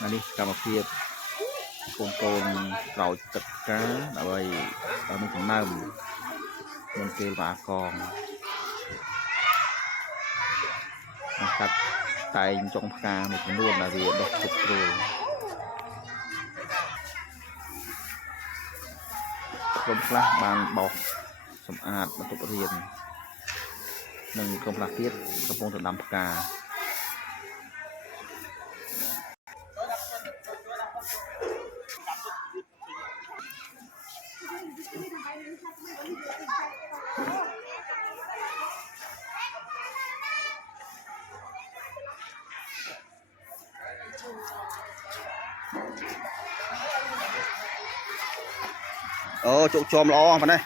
อันนี้กรรมเพียบโกนเราจัดการเอาไว้เราไม่ถึงน้ำมันเกลบากองนะครับไต่จงพกาmột con luôn là vì độc trực rồi con pha bàn bọc sầm ạt và tục riêng nâng con pha tiếtกระพงดำพกาจุกชมล้อมาได้